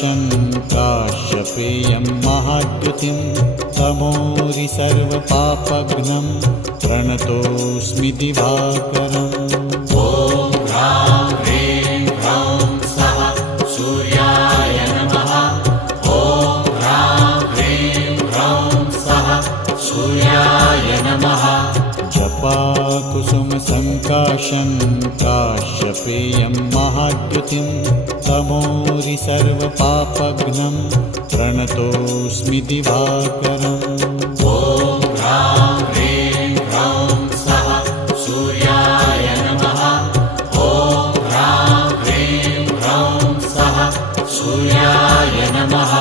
सङ्काशं काश्यपेयं महाद्युतिं तमोरि सर्वपापघ्नं प्रणतोऽस्मि दिवाकरम्। ॐ ह्रां ह्रीं ह्रौं स्वः सूर्याय नमः। ॐ ह्रां ह्रीं ह्रौं स्वः सूर्याय नमः। जपाकुसुमसङ्काशं काश्यपेयं महाद्युतिं तमोरि सर्वपापघ्नं प्रणतोऽस्मि दिवाकरम्।